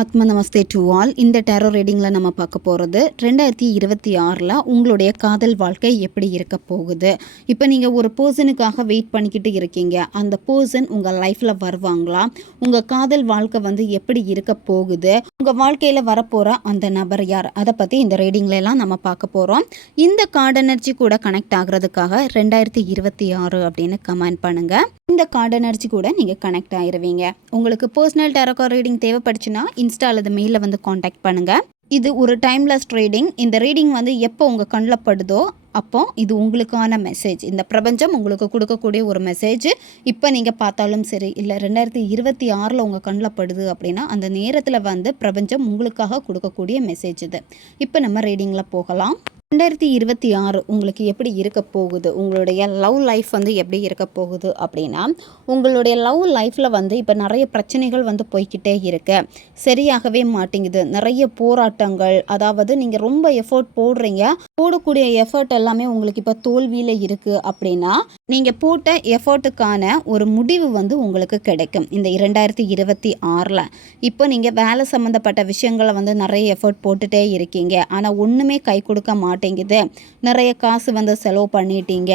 ஆத்ம நமஸ்தே to all இந்த டேரோ ரீடிங்கில் நம்ம பார்க்க போகிறது ரெண்டாயிரத்தி இருபத்தி ஆறில் உங்களுடைய காதல் வாழ்க்கை எப்படி இருக்க போகுது? இப்போ நீங்கள் ஒரு பர்சனுக்காக வெயிட் பண்ணிக்கிட்டு இருக்கீங்க. அந்த பர்சன் உங்கள் லைஃப்பில் வருவாங்களா? உங்கள் காதல் வாழ்க்கை வந்து எப்படி இருக்க போகுது? உங்கள் வாழ்க்கையில் வரப்போகிற அந்த நபர் யார்? அதை பற்றி இந்த ரீடிங்லலாம் நம்ம பார்க்க போகிறோம் இந்த கார்டு எனர்ஜி கூட கனெக்ட் ஆகிறதுக்காக ரெண்டாயிரத்தி இருபத்தி ஆறு அப்படின்னு கமெண்ட் பண்ணுங்கள் இந்த கார்டு எனர்ஜி கூட நீங்கள் கனெக்ட் ஆயிருவீங்க. உங்களுக்கு பர்சனல் டேரக்கோ ரீடிங் தேவைப்படுச்சுன்னா இன்ஸ்டா அல்லது மெயிலில் வந்து காண்டாக்ட் பண்ணுங்கள் இது ஒரு டைம்லெஸ் ரீடிங் இந்த ரீடிங் வந்து எப்போ உங்கள் கண்ணில் படுதோ அப்போ இது உங்களுக்கான மெசேஜ் இந்த பிரபஞ்சம் உங்களுக்கு கொடுக்கக்கூடிய ஒரு மெசேஜ் இப்போ நீங்கள் பார்த்தாலும் சரி இல்லை ரெண்டாயிரத்தி இருபத்தி ஆறில் உங்கள் கண்ணில் படுது அப்படின்னா அந்த நேரத்தில் வந்து பிரபஞ்சம் உங்களுக்காக கொடுக்கக்கூடிய மெசேஜ் இது. இப்போ நம்ம ரீடிங்கில் போகலாம். ரெண்டாயிரத்தி இருபத்தி ஆறு உங்களுக்கு எப்படி இருக்க போகுது? உங்களுடைய லவ் லைஃப் வந்து எப்படி இருக்க போகுது அப்படின்னா உங்களுடைய லவ் லைஃப்பில் வந்து இப்போ நிறைய பிரச்சனைகள் வந்து போய்க்கிட்டே இருக்கு. சரியாகவே மாட்டேங்குது. நிறைய போராட்டங்கள் அதாவது நீங்கள் ரொம்ப எஃபோர்ட் போடுறீங்க. போடக்கூடிய எஃபர்ட் எல்லாமே உங்களுக்கு இப்போ தோல்வியில் இருக்குது அப்படின்னா நீங்கள் போட்ட எஃபர்ட்டுக்கான ஒரு முடிவு வந்து உங்களுக்கு கிடைக்கும். இந்த இரண்டாயிரத்தி இருபத்தி ஆறில். இப்போ நீங்கள் வேலை சம்மந்தப்பட்ட விஷயங்களை வந்து நிறைய எஃபர்ட் போட்டுகிட்டே இருக்கீங்க. ஆனால் ஒன்றுமே கை கொடுக்க மாட்டேங்குது. நிறைய காசு வந்து செலவு பண்ணிட்டீங்க.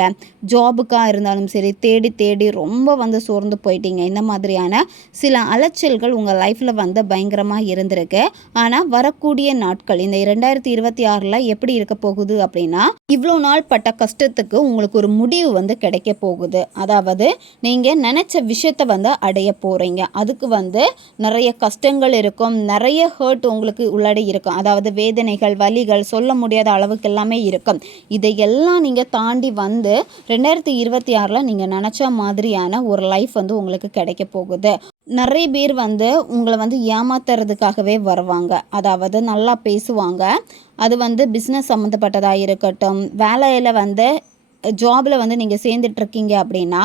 ஜாபுக்காக இருந்தாலும் சரி தேடி தேடி ரொம்ப வந்து சோர்ந்து போயிட்டீங்க. இந்த மாதிரியான சில அலைச்சல்கள் உங்கள் லைஃப்பில் வந்து பயங்கரமாக இருந்திருக்கு. ஆனால் வரக்கூடிய நாட்கள் இந்த இரண்டாயிரத்தி இருபத்தி ஆறில் எப்படி இருக்க போகுது? அப்படின்னா இவ்வளோ நாள் பட்ட கஷ்டத்துக்கு உங்களுக்கு ஒரு முடிவு வந்து கிடைக்க போகுது. அதாவது நீங்கள் நினச்ச விஷயத்த வந்து அடைய போகிறீங்க அதுக்கு வந்து நிறைய கஷ்டங்கள் இருக்கும். நிறைய ஹர்ட் உங்களுக்கு உள்ளாடி இருக்கும். அதாவது வேதனைகள் வலிகள் சொல்ல முடியாத அளவுக்கு எல்லாமே இருக்கும். இதையெல்லாம் நீங்கள் தாண்டி வந்து ரெண்டாயிரத்தி இருபத்தி ஆறில் நீங்கள் நினச்ச மாதிரியான ஒரு லைஃப் வந்து உங்களுக்கு கிடைக்க போகுது. நிறைய பேர் வந்து உங்களை வந்து ஏமாத்துறதுக்காகவே வருவாங்க. அதாவது நல்லா பேசுவாங்க. அது வந்து பிஸ்னஸ் சம்மந்தப்பட்டதாக இருக்கட்டும் வேலையில் வந்து ஜாபில் வந்து நீங்கள் சேர்ந்துட்ருக்கீங்க அப்படின்னா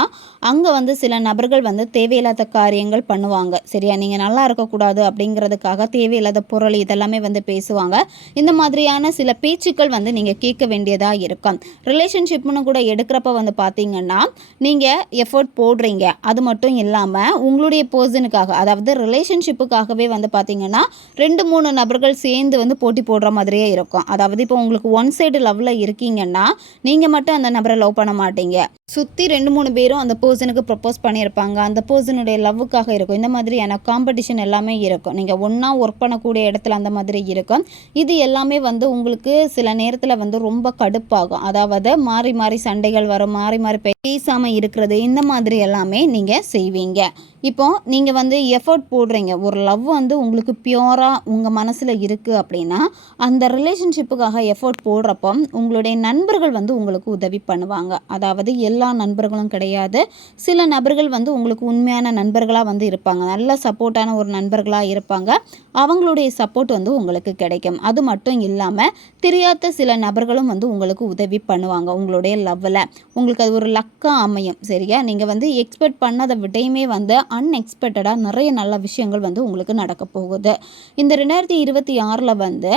அங்கே வந்து சில நபர்கள் வந்து தேவையில்லாத காரியங்கள் பண்ணுவாங்க. சரியா? நீங்கள் நல்லா இருக்கக்கூடாது அப்படிங்கிறதுக்காக தேவையில்லாத பொருள் இதெல்லாமே வந்து பேசுவாங்க. இந்த மாதிரியான சில பேச்சுக்கள் வந்து நீங்கள் கேட்க வேண்டியதாக இருக்கும். ரிலேஷன்ஷிப்னு கூட எடுக்கிறப்ப வந்து பார்த்தீங்கன்னா நீங்கள் எஃபர்ட் போடுறீங்க. அது மட்டும் இல்லாமல் உங்களுடைய பர்சனுக்காக அதாவது ரிலேஷன்ஷிப்புக்காகவே வந்து பார்த்தீங்கன்னா ரெண்டு மூணு நபர்கள் சேர்ந்து வந்து போட்டி போடுற மாதிரியே இருக்கும். அதாவது இப்போ உங்களுக்கு ஒன் சைடு லவ்வில் இருக்கீங்கன்னா நீங்கள் மட்டும் அந்த நபர் லவ் பண்ண மாட்டீங்க. சுற்றி ரெண்டு மூணு பேரும் அந்த பர்சனுக்கு ப்ரப்போஸ் பண்ணியிருப்பாங்க. அந்த பர்சனுடைய லவ்வுக்காக இருக்கும். இந்த மாதிரியான காம்படிஷன் எல்லாமே இருக்கும். நீங்கள் ஒன்றா ஒர்க் பண்ணக்கூடிய இடத்துல அந்த மாதிரி இருக்கும். இது எல்லாமே வந்து உங்களுக்கு சில நேரத்தில் வந்து ரொம்ப கடுப்பாகும். அதாவது மாறி மாறி சண்டைகள் வரும். மாறி மாறி பேசாமல் இருக்கிறது. இந்த மாதிரி எல்லாமே நீங்கள் செய்வீங்க. இப்போ நீங்கள் வந்து எஃபர்ட் போடுறீங்க. ஒரு லவ் வந்து உங்களுக்கு பியூராக உங்கள் மனசில் இருக்குது அப்படின்னா அந்த ரிலேஷன்ஷிப்புக்காக எஃபர்ட் போடுறப்போ உங்களுடைய நண்பர்கள் வந்து உங்களுக்கு உதவி பண்ணுவாங்க. அதாவது எல்லா நண்பர்களும் கிடையாது. சில நபர்கள் வந்து உங்களுக்கு உண்மையான நண்பர்களாக வந்து இருப்பாங்க. நல்ல சப்போர்ட்டான ஒரு நண்பர்களாக இருப்பாங்க. அவங்களுடைய சப்போர்ட் வந்து உங்களுக்கு கிடைக்கும். அது மட்டும் இல்லாமல் தெரியாத சில நபர்களும் வந்து உங்களுக்கு உதவி பண்ணுவாங்க உங்களுடைய லவ்வில் உங்களுக்கு அது ஒரு லக்காக அமையும். சரியா? நீங்கள் வந்து எக்ஸ்பெக்ட் பண்ணதை விடையுமே வந்து அன்எக்ஸ்பெக்டடாக நிறைய நல்ல விஷயங்கள் வந்து உங்களுக்கு நடக்க போகுது. இந்த ரெண்டாயிரத்தி இருபத்தி ஆறில் வந்து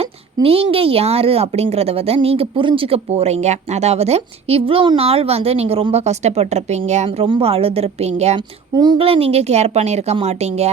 நீங்கள் யார் அப்படிங்கிறத வந்து நீங்கள் புரிஞ்சுக்க போகிறீங்க அதாவது இவ்வளோ நாள் வந்து நீங்கள் ரொம்ப கஷ்டப்பட்டிருப்பீங்க ரொம்ப அழுதுருப்பீங்க உங்களை நீங்கள் கேர் பண்ணியிருக்க மாட்டீங்க.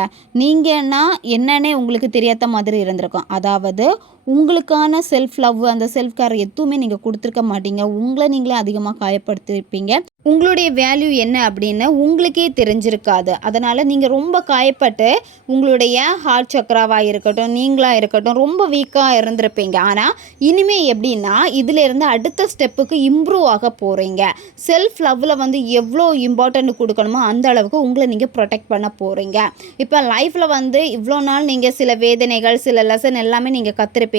நீங்கன்னா என்னன்னே உங்களுக்கு தெரியாத மாதிரி இருந்திருக்கும். அதாவது உங்களுக்கான செல்ஃப் லவ் அந்த செல்ஃப் கேர் எதுவுமே நீங்கள் கொடுத்துருக்க மாட்டீங்க. உங்களை நீங்களே அதிகமாக காயப்படுத்திருப்பீங்க. உங்களுடைய வேல்யூ என்ன அப்படின்னு உங்களுக்கே தெரிஞ்சிருக்காது. அதனால் நீங்கள் ரொம்ப காயப்பட்டு உங்களுடைய ஹார்ட் சக்கராவாக இருக்கட்டும் நீங்களாக இருக்கட்டும் ரொம்ப வீக்காக இருந்திருப்பீங்க. ஆனால் இனிமேல் எப்படின்னா இதிலேருந்து அடுத்த ஸ்டெப்புக்கு இம்ப்ரூவ் ஆக போகிறீங்க செல்ஃப் லவ்வில் வந்து எவ்வளோ இம்பார்ட்டன்ட் கொடுக்கணுமோ அந்த அளவுக்கு உங்களை நீங்கள் ப்ரொடெக்ட் பண்ண போகிறீங்க இப்போ லைஃப்பில் வந்து இவ்வளோ நாள் நீங்கள் சில வேதனைகள் சில லெசன் எல்லாமே நீங்கள் கற்றுருப்பீங்க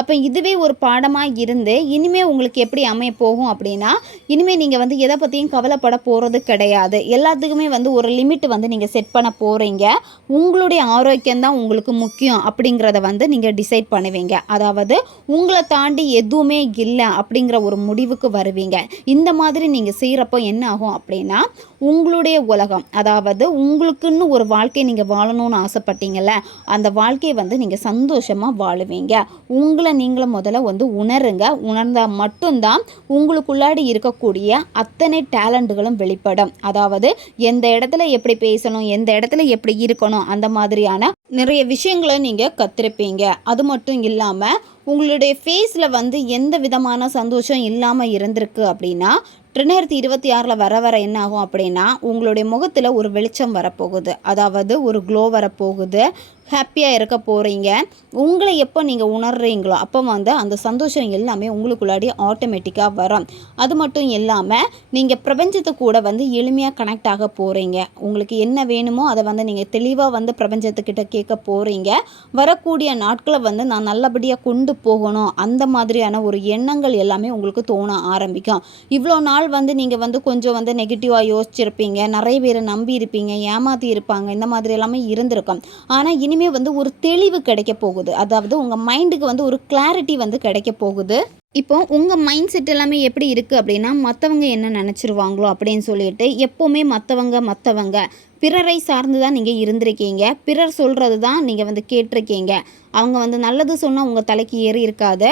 அப்போ இதுவே ஒரு பாடமாக இருந்து இனிமேல் உங்களுக்கு எப்படி அமைய போகும் அப்படின்னா இனிமேல் நீங்கள் வந்து எதை பற்றியும் கவலைப்பட போகிறது கிடையாது. எல்லாத்துக்குமே வந்து ஒரு லிமிட் வந்து நீங்கள் செட் பண்ண போகிறீங்க உங்களுடைய ஆரோக்கியம் தான் உங்களுக்கு முக்கியம் அப்படிங்கிறத வந்து நீங்கள் டிசைட் பண்ணுவீங்க. அதாவது உங்களை தாண்டி எதுவுமே இல்லை அப்படிங்கிற ஒரு முடிவுக்கு வருவீங்க. இந்த மாதிரி நீங்கள் செய்கிறப்போ என்ன ஆகும் அப்படின்னா உங்களுடைய உலகம் அதாவது உங்களுக்குன்னு ஒரு வாழ்க்கை நீங்கள் வாழணும்னு ஆசைப்பட்டீங்கல்ல அந்த வாழ்க்கையை வந்து நீங்கள் சந்தோஷமாக வாழுவீங்க. உங்களை நீங்களும் முதல்ல வந்து உணருங்க. உணர்ந்தால் மட்டும்தான் உங்களுக்குள்ளாடி இருக்கக்கூடிய அத்தனை டேலண்ட்டுகளும் வெளிப்படும். அதாவது எந்த இடத்துல எப்படி பேசணும் எந்த இடத்துல எப்படி இருக்கணும் அந்த மாதிரியான நிறைய விஷயங்களை நீங்கள் கற்றுருப்பீங்க அது மட்டும் இல்லாமல் உங்களுடைய ஃபேஸில் வந்து எந்த விதமான சந்தோஷம் இல்லாமல் இருந்திருக்கு அப்படின்னா ரெண்டாயிரத்தி இருபத்தி ஆறில் வர வர என்ன ஆகும் அப்படின்னா உங்களுடைய முகத்தில் ஒரு வெளிச்சம் வரப்போகுது. அதாவது ஒரு க்ளோ வரப்போகுது. ஹாப்பியாக இருக்க போகிறீங்க உங்களை எப்போ நீங்கள் உணர்றீங்களோ அப்போ வந்து அந்த சந்தோஷம் எல்லாமே உங்களுக்குள்ளாடி ஆட்டோமேட்டிக்காக வரும். அது மட்டும் இல்லாமல் நீங்கள் பிரபஞ்சத்தை கூட வந்து எளிமையாக கனெக்ட் ஆக போகிறீங்க உங்களுக்கு என்ன வேணுமோ அதை வந்து நீங்கள் தெளிவாக வந்து பிரபஞ்சத்துக்கிட்ட கேட்க போகிறீங்க வரக்கூடிய நாட்களை வந்து நான் நல்லபடியாக கொண்டு போகணும். அந்த மாதிரியான ஒரு எண்ணங்கள் எல்லாமே உங்களுக்கு தோண ஆரம்பிக்கும். இவ்வளோ நாள் வந்து நீங்கள் வந்து கொஞ்சம் வந்து நெகட்டிவாக யோசிச்சிருப்பீங்க. நிறைய பேரை நம்பி இருப்பீங்க ஏமாற்றி இருப்பாங்க. இந்த மாதிரி எல்லாமே இருந்திருக்கும். ஆனால் இனிமேல் வந்து ஒரு தெளிவு கிடைக்க போகுது. அதாவது உங்கள் மைண்டுக்கு வந்து ஒரு கிளாரிட்டி வந்து கிடைக்க போகுது. இப்போ உங்கள் மைண்ட் செட் எல்லாமே எப்படி இருக்குது அப்படின்னா மற்றவங்க என்ன நினச்சிருவாங்களோ அப்படின்னு சொல்லிட்டு எப்போவுமே மற்றவங்க மற்றவங்க பிறரை சார்ந்து தான் நீங்கள் இருந்திருக்கீங்க. பிறர் சொல்கிறது தான் நீங்கள் வந்து கேட்டிருக்கீங்க. அவங்க வந்து நல்லது சொன்னால் உங்கள் தலைக்கு ஏறி இருக்காது.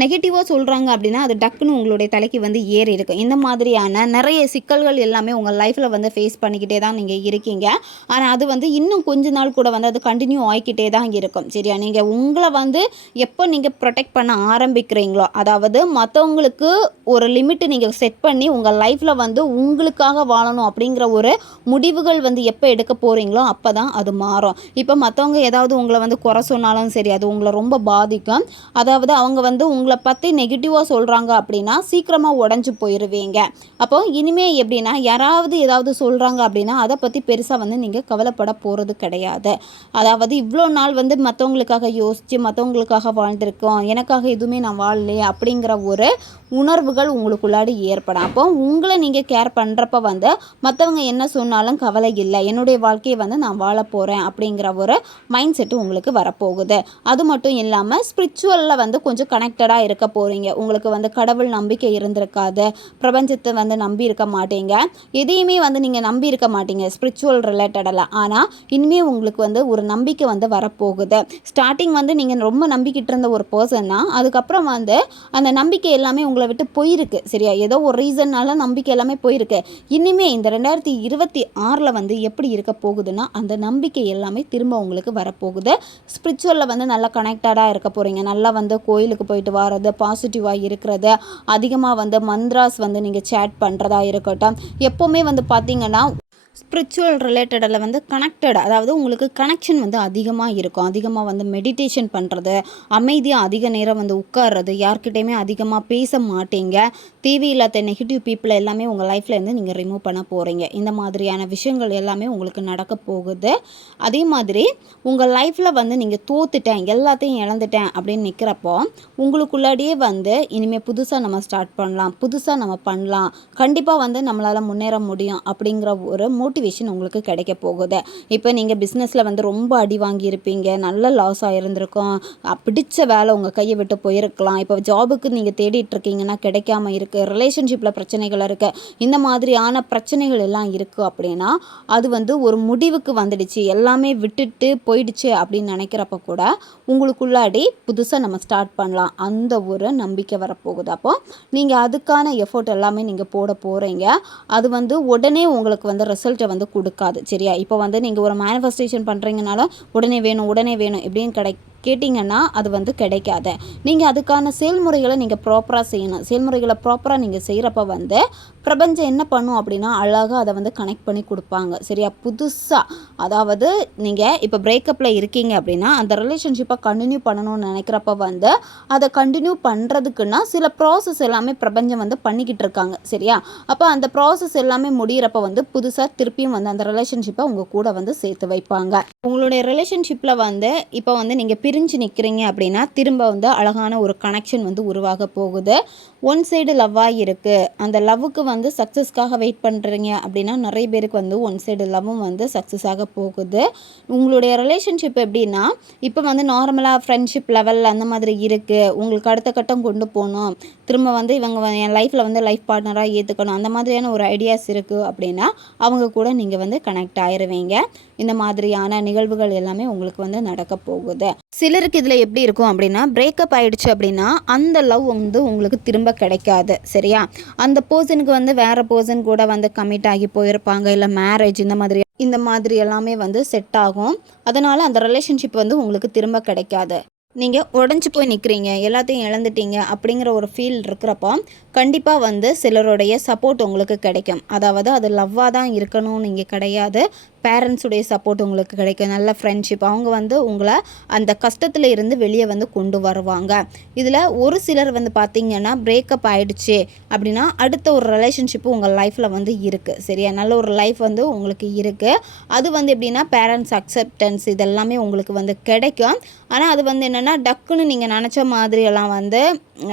நெகட்டிவாக சொல்கிறாங்க அப்படின்னா அது டக்குன்னு உங்களுடைய தலைக்கு வந்து ஏறி இருக்கும். இந்த மாதிரியான நிறைய சிக்கல்கள் எல்லாமே உங்கள் லைஃப்பில் வந்து ஃபேஸ் பண்ணிக்கிட்டே தான் நீங்கள் இருக்கீங்க. ஆனால் அது வந்து இன்னும் கொஞ்ச நாள் கூட வந்து அது கண்டினியூ ஆகிக்கிட்டே தான் இருக்கும். சரியா? நீங்கள் உங்களை வந்து எப்போ நீங்கள் ப்ரொடெக்ட் பண்ண ஆரம்பிக்கிறீங்களோ அதாவது மற்றவங்களுக்கு ஒரு லிமிட்டு நீங்கள் செட் பண்ணி உங்கள் லைஃப்பில் வந்து உங்களுக்காக வாழணும் அப்படிங்கிற ஒரு முடிவுகள் வந்து எப்போ எடுக்க போகிறீங்களோ அப்போ தான் அது மாறும். இப்போ மற்றவங்க ஏதாவது உங்களை வந்து குறை சொன்னாலும் சரி அது உங்களை ரொம்ப பாதிக்கும். அதாவது அவங்க வந்து உங்களை பற்றி நெகட்டிவாக சொல்கிறாங்க அப்படின்னா சீக்கிரமாக உடஞ்சி போயிடுவீங்க அப்போ இனிமே எப்படின்னா யாராவது ஏதாவது சொல்கிறாங்க அப்படின்னா அதை பற்றி பெருசாக வந்து நீங்கள் கவலைப்பட போகிறது கிடையாது. அதாவது இவ்வளோ நாள் வந்து மற்றவங்களுக்காக யோசித்து மற்றவங்களுக்காக வாழ்ந்திருக்கோம். எனக்காக எதுவுமே நான் வாழலையே அப்படிங்கிற ஒரு உணர்வுகள் உங்களுக்குள்ளாடி ஏற்படும். அப்போ உங்களை நீங்கள் கேர் பண்ணுறப்ப வந்து மற்றவங்க என்ன சொன்னாலும் கவலை இல்லை. என்னுடைய வாழ்க்கையை வந்து நான் வாழ போகிறேன் அப்படிங்கிற ஒரு மைண்ட் செட்டு உங்களுக்கு வரப்போகுது. அது மட்டும் இல்லாமல் ஸ்பிரிச்சுவலில் வந்து கொஞ்சம் கனெக்டடாக இருக்க போகிறீங்க உங்களுக்கு வந்து கடவுள் நம்பிக்கை இருந்திருக்காது. பிரபஞ்சத்தை வந்து நம்பி இருக்க மாட்டீங்க. எதையுமே வந்து நீங்கள் நம்பி இருக்க மாட்டீங்க. ஸ்பிரிச்சுவல் ரிலேட்டடெல்லாம் ஆனால் இனிமேல் உங்களுக்கு வந்து ஒரு நம்பிக்கை வந்து வரப்போகுது. ஸ்டார்டிங் வந்து நீங்கள் ரொம்ப நம்பிக்கிட்டு இருந்த ஒரு பர்சன் தான் அதுக்கப்புறம் வந்து அந்த நம்பிக்கை எல்லாமே உங்களுக்கு உங்களை விட்டு போயிருக்கு. சரியா? ஏதோ ஒரு ரீசன்னால நம்பிக்கை எல்லாமே போயிருக்கு. இனிமே இந்த ரெண்டாயிரத்தி இருபத்தி ஆறில் வந்து எப்படி இருக்க போகுதுன்னா அந்த நம்பிக்கை எல்லாமே திரும்ப உங்களுக்கு வரப்போகுது. ஸ்பிரிச்சுவலில் வந்து நல்லா கனெக்டடாக இருக்க போகிறீங்க நல்லா வந்து கோயிலுக்கு போயிட்டு வர்றது பாசிட்டிவாக இருக்கிறது. அதிகமாக வந்து மந்த்ராஸ் வந்து நீங்கள் சேட் பண்ணுறதா இருக்கட்டும். எப்போவுமே வந்து பார்த்தீங்கன்னா ஸ்பிரிச்சுவல் ரிலேட்டடில் வந்து கனெக்டட் அதாவது உங்களுக்கு கனெக்ஷன் வந்து அதிகமாக இருக்கும். அதிகமாக வந்து மெடிடேஷன் பண்ணுறது அமைதியாக அதிக நேரம் வந்து உட்கார்றது யார்கிட்டையுமே அதிகமாக பேச மாட்டீங்க. தேவையில்லாத நெகட்டிவ் பீப்புளை எல்லாமே உங்கள் லைஃப்லேருந்து நீங்கள் ரிமூவ் பண்ண போகிறீங்க இந்த மாதிரியான விஷயங்கள் எல்லாமே உங்களுக்கு நடக்க போகுது. அதே மாதிரி உங்கள் லைஃப்பில் வந்து நீங்கள் தோத்துட்டேன் எல்லாத்தையும் இழந்துட்டேன் அப்படின்னு நிற்கிறப்போ உங்களுக்குள்ளாடியே வந்து இனிமேல் புதுசாக நம்ம ஸ்டார்ட் பண்ணலாம் புதுசாக நம்ம பண்ணலாம். கண்டிப்பாக வந்து நம்மளால் முன்னேற முடியும் அப்படிங்கிற ஒரு மோட்டிவேஷன் உங்களுக்கு கிடைக்க போகுது. இப்போ நீங்கள் பிஸ்னஸில் வந்து ரொம்ப அடி வாங்கியிருப்பீங்க. நல்ல லாஸ் ஆகிருந்திருக்கும் பிடிச்ச வேலை உங்கள் கையை விட்டு போயிருக்கலாம். இப்போ ஜாபுக்கு நீங்கள் தேடிட்டு இருக்கீங்கன்னா கிடைக்காம இருக்குது ரிலேஷன்ஷிப்பில் பிரச்சனைகள் இருக்குது இந்த மாதிரியான பிரச்சனைகள் எல்லாம் இருக்குது அப்படின்னா அது வந்து ஒரு முடிவுக்கு வந்துடுச்சு. எல்லாமே விட்டுட்டு போயிடுச்சு அப்படின்னு நினைக்கிறப்ப கூட உங்களுக்குள்ளாடி புதுசாக நம்ம ஸ்டார்ட் பண்ணலாம். அந்த ஒரு நம்பிக்கை வரப்போகுது. அப்போ நீங்கள் அதுக்கான எஃபோர்ட் எல்லாமே நீங்கள் போட போகிறீங்க அது வந்து உடனே உங்களுக்கு வந்து ரிசல்ட்டை வந்து கொடுக்காது சரியா? இப்போ வந்து நீங்கள் ஒரு மேனிஃபெஸ்டேஷன் பண்ணுறீங்கனால உடனே வேணும் உடனே வேணும் இப்படின்னு கிடை கேட்டிங்கன்னா அது வந்து கிடைக்காது. நீங்கள் அதுக்கான செயல்முறைகளை நீங்கள் ப்ராப்பராக செய்யணும். செயல்முறைகளை ப்ராப்பராக நீங்கள் செய்கிறப்ப வந்து பிரபஞ்சம் என்ன பண்ணும் அப்படின்னா அழகாக அதை வந்து கனெக்ட் பண்ணி கொடுப்பாங்க. சரியா? புதுசாக அதாவது நீங்கள் இப்போ பிரேக்கப்பில் இருக்கீங்க அப்படின்னா அந்த ரிலேஷன்ஷிப்பை கண்டினியூ பண்ணணும்னு நினைக்கிறப்ப வந்து அதை கண்டினியூ பண்ணுறதுக்குன்னா சில ப்ராசஸ் எல்லாமே பிரபஞ்சம் வந்து பண்ணிக்கிட்டு இருக்காங்க. சரியா? அப்போ அந்த ப்ராசஸ் எல்லாமே முடியிறப்ப வந்து புதுசாக திருப்பியும் வந்து அந்த ரிலேஷன்ஷிப்பை உங்கள் கூட வந்து சேர்த்து வைப்பாங்க. உங்களுடைய ரிலேஷன்ஷிப்பில் வந்து இப்போ வந்து நீங்கள் பிரிஞ்சு நிற்கிறீங்க அப்படின்னா திரும்ப வந்து அழகான ஒரு கனெக்ஷன் வந்து உருவாக போகுது. ஒன் சைடு லவ்வாக இருக்குது அந்த லவ்வுக்கு வந்து சக்ஸஸ்க்காக வெயிட் பண்ணுறீங்க அப்படின்னா நிறைய பேருக்கு வந்து ஒன் சைடு லவ்வும் வந்து சக்ஸஸ் ஆக போகுது. உங்களுடைய ரிலேஷன்ஷிப் எப்படின்னா இப்போ வந்து நார்மலாக ஃப்ரெண்ட்ஷிப் லெவல் அந்த மாதிரி இருக்குது உங்களுக்கு அடுத்த கட்டம் கொண்டு போகணும். திரும்ப வந்து இவங்க என் லைஃப்பில் வந்து லைஃப் பார்ட்னராக ஏற்றுக்கணும் அந்த மாதிரியான ஒரு ஐடியாஸ் இருக்குது அப்படின்னா அவங்க கூட நீங்கள் வந்து கனெக்ட் ஆயிடுவீங்க இந்த மாதிரியான நிகழ்வுகள் எல்லாமே உங்களுக்கு வந்து நடக்க போகுது. சிலருக்கு இதில் எப்படி இருக்கும் அப்படின்னா பிரேக்கப் ஆயிடுச்சு அப்படின்னா அந்த லவ் வந்து உங்களுக்கு திரும்ப கிடைக்காது சரியா? அந்த பர்சனுக்கு வந்து வேற பர்சன் கூட வந்து கமிட் ஆகி போயிருப்பாங்க இல்லை மேரேஜ் இந்த மாதிரி இந்த மாதிரி எல்லாமே வந்து செட் ஆகும். அதனால் அந்த ரிலேஷன்ஷிப் வந்து உங்களுக்கு திரும்ப கிடைக்காது. நீங்கள் உடஞ்சி போய் நிற்கிறீங்க எல்லாத்தையும் இழந்துட்டீங்க அப்படிங்கிற ஒரு ஃபீல் இருக்கிறப்போ கண்டிப்பாக வந்து சிலருடைய சப்போர்ட் உங்களுக்கு கிடைக்கும். அதாவது அது லவ்வாக தான் இருக்கணும்னு இங்கே கிடையாது. பேரண்ட்ஸுடைய சப்போர்ட் உங்களுக்கு கிடைக்கும். நல்ல ஃப்ரெண்ட்ஷிப் அவங்க வந்து உங்களை அந்த கஷ்டத்தில் இருந்து வெளியே வந்து கொண்டு வருவாங்க. இதில் ஒரு சிலர் வந்து பார்த்திங்கன்னா பிரேக்கப் ஆகிடுச்சு அப்படின்னா அடுத்த ஒரு ரிலேஷன்ஷிப்பு உங்கள் லைஃப்பில் வந்து இருக்குது சரியா? நல்ல ஒரு லைஃப் வந்து உங்களுக்கு இருக்குது அது வந்து எப்படின்னா பேரண்ட்ஸ் அக்செப்டன்ஸ் இதெல்லாமே உங்களுக்கு வந்து கிடைக்கும். ஆனால் அது வந்து என்னென்னா டக்குன்னு நீங்கள் நினச்ச மாதிரியெல்லாம் வந்து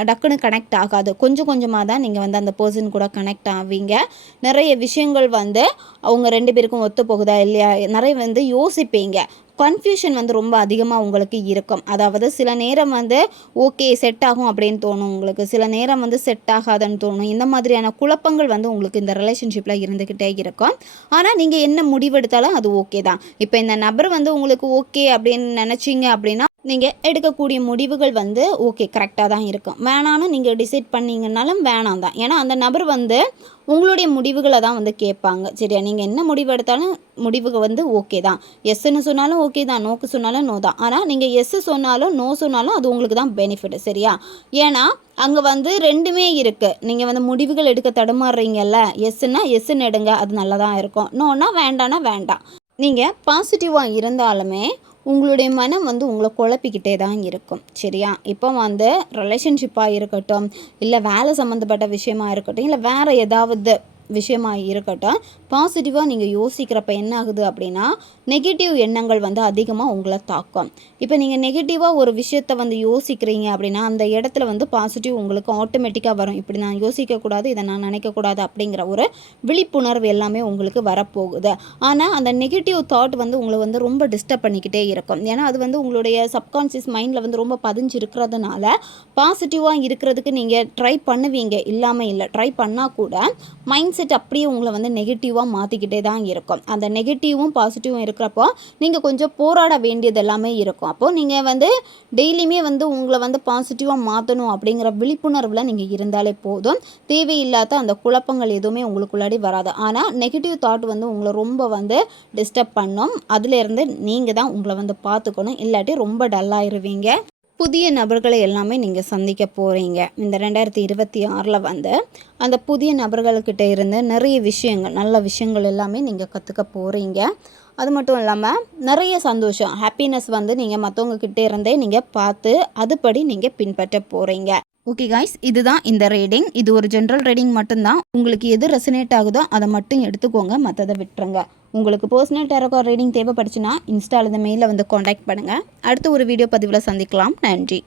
டக்குன்னு கனெக்ட் ஆகாது. கொஞ்சம் கொஞ்சமாக தான் நீங்கள் வந்து அந்த பர்சன் கூட கனெக்ட் ஆவீங்க. நிறைய விஷயங்கள் வந்து அவங்க ரெண்டு பேருக்கும் ஒத்து போகுதா இல்லையா? நிறைய வந்து யோசிப்பீங்க. கன்ஃபியூஷன் வந்து ரொம்ப அதிகமாக உங்களுக்கு இருக்கும். அதாவது சில நேரம் வந்து ஓகே செட் ஆகும் அப்படின்னு தோணும் உங்களுக்கு. சில நேரம் வந்து செட் ஆகாதுன்னு தோணும். இந்த மாதிரியான குழப்பங்கள் வந்து உங்களுக்கு இந்த ரிலேஷன்ஷிப்பில் இருந்துக்கிட்டே இருக்கும். ஆனால் நீங்கள் என்ன முடிவெடுத்தாலும் அது ஓகே தான். இப்போ இந்த நபர் வந்து உங்களுக்கு ஓகே அப்படின்னு நினச்சிங்க அப்படின்னா நீங்கள் எடுக்கக்கூடிய முடிவுகள் வந்து ஓகே கரெக்டாக தான் இருக்கும். வேணான்னு நீங்கள் டிசைட் பண்ணீங்கன்னாலும் வேணாம் தான். ஏன்னா அந்த நபர் வந்து உங்களுடைய முடிவுகளை தான் வந்து கேட்பாங்க. சரியா? நீங்கள் என்ன முடிவு எடுத்தாலும் முடிவுகள் வந்து ஓகே தான். எஸ்ன்னு சொன்னாலும் ஓகே தான். நோக்கு சொன்னாலும் நோ தான். ஆனால் நீங்கள் எஸ் சொன்னாலும் நோ சொன்னாலும் அது உங்களுக்கு தான் பெனிஃபிட் சரியா? ஏன்னா அங்கே வந்து ரெண்டுமே இருக்குது நீங்கள் வந்து முடிவுகள் எடுக்க தடுமாறுறீங்கல்ல எஸ்ன்னா எஸ்ன்னு எடுங்க. அது நல்லா தான் இருக்கும் நோன்னா வேண்டானா வேண்டாம். நீங்கள் பாசிட்டிவாக இருந்தாலுமே உங்களுடைய மனம் வந்து உங்களை குழப்பிக்கிட்டே தான் இருக்கும். சரியா? இப்போ வந்து ரிலேஷன்ஷிப்பாக இருக்கட்டும் இல்லை வேலை சம்மந்தப்பட்ட விஷயமா இருக்கட்டும் இல்லை வேறு ஏதாவது விஷயமா இருக்கட்டும் பாசிட்டிவாக நீங்கள் யோசிக்கிறப்ப என்ன ஆகுது அப்படின்னா நெகட்டிவ் எண்ணங்கள் வந்து அதிகமாக உங்களை தாக்கும். இப்போ நீங்கள் நெகட்டிவாக ஒரு விஷயத்த வந்து யோசிக்கிறீங்க அப்படின்னா அந்த இடத்துல வந்து பாசிட்டிவ் உங்களுக்கு ஆட்டோமேட்டிக்காக வரும். இப்படி நான் யோசிக்கக்கூடாது இதை நான் நினைக்கக்கூடாது அப்படிங்கிற ஒரு விழிப்புணர்வு எல்லாமே உங்களுக்கு வரப்போகுது. ஆனால் அந்த நெகட்டிவ் தாட் வந்து உங்களை வந்து ரொம்ப டிஸ்டர்ப் பண்ணிக்கிட்டே இருக்கும். ஏன்னா அது வந்து உங்களுடைய சப்கான்சியஸ் மைண்டில் வந்து ரொம்ப பதிஞ்சு இருக்கிறதுனால பாசிட்டிவாக இருக்கிறதுக்கு நீங்கள் ட்ரை பண்ணுவீங்க. இல்லாமல் இல்லை ட்ரை பண்ணால் கூட மைண்ட் செட் அப்படியே உங்களை வந்து நெகட்டிவாக மாற்றிக்கிட்டே தான் இருக்கும். அந்த நெகட்டிவும் பாசிட்டிவும் இருக்கிறப்போ நீங்கள் கொஞ்சம் போராட வேண்டியது எல்லாமே இருக்கும். அப்போது நீங்கள் வந்து டெய்லியுமே வந்து உங்களை வந்து பாசிட்டிவாக மாற்றணும் அப்படிங்கிற விழிப்புணர்வில் நீங்கள் இருந்தாலே போதும். தேவையில்லாத அந்த குழப்பங்கள் எதுவுமே உங்களுக்குள்ளாடி வராது. ஆனால் நெகட்டிவ் தாட் வந்து உங்களை ரொம்ப வந்து டிஸ்டர்ப் பண்ணும். அதுலேருந்து நீங்கள் தான் உங்களை வந்து பார்த்துக்கணும் இல்லாட்டி ரொம்ப டல்லாயிருவீங்க புதிய நபர்களை எல்லாமே நீங்கள் சந்திக்க போகிறீங்க இந்த ரெண்டாயிரத்தி இருபத்தி ஆறில் வந்து அந்த புதிய நபர்கள்கிட்ட இருந்து நிறைய விஷயங்கள் நல்ல விஷயங்கள் எல்லாமே நீங்கள் கற்றுக்க போகிறீங்க அது மட்டும் இல்லாமல் நிறைய சந்தோஷம் ஹாப்பினஸ் வந்து நீங்கள் மற்றவங்க கிட்டே இருந்தே நீங்கள் பார்த்து அதுபடி நீங்கள் பின்பற்ற போகிறீங்க ஓகே காய்ஸ் இதுதான் இந்த ரீடிங் இது ஒரு ஜென்ரல் ரீடிங் மட்டும்தான். உங்களுக்கு எது ரெசனேட் ஆகுதோ அதை மட்டும் எடுத்துக்கோங்க மற்றதை விட்டுருங்க. உங்களுக்கு பர்சனல் டேரக்கோ ரீடிங் தேவைப்படுச்சுன்னா இன்ஸ்டாவில் இந்த மெயிலில் வந்து காண்டாக்ட் பண்ணுங்கள் அடுத்த ஒரு வீடியோ பதிவில் சந்திக்கலாம். நன்றி.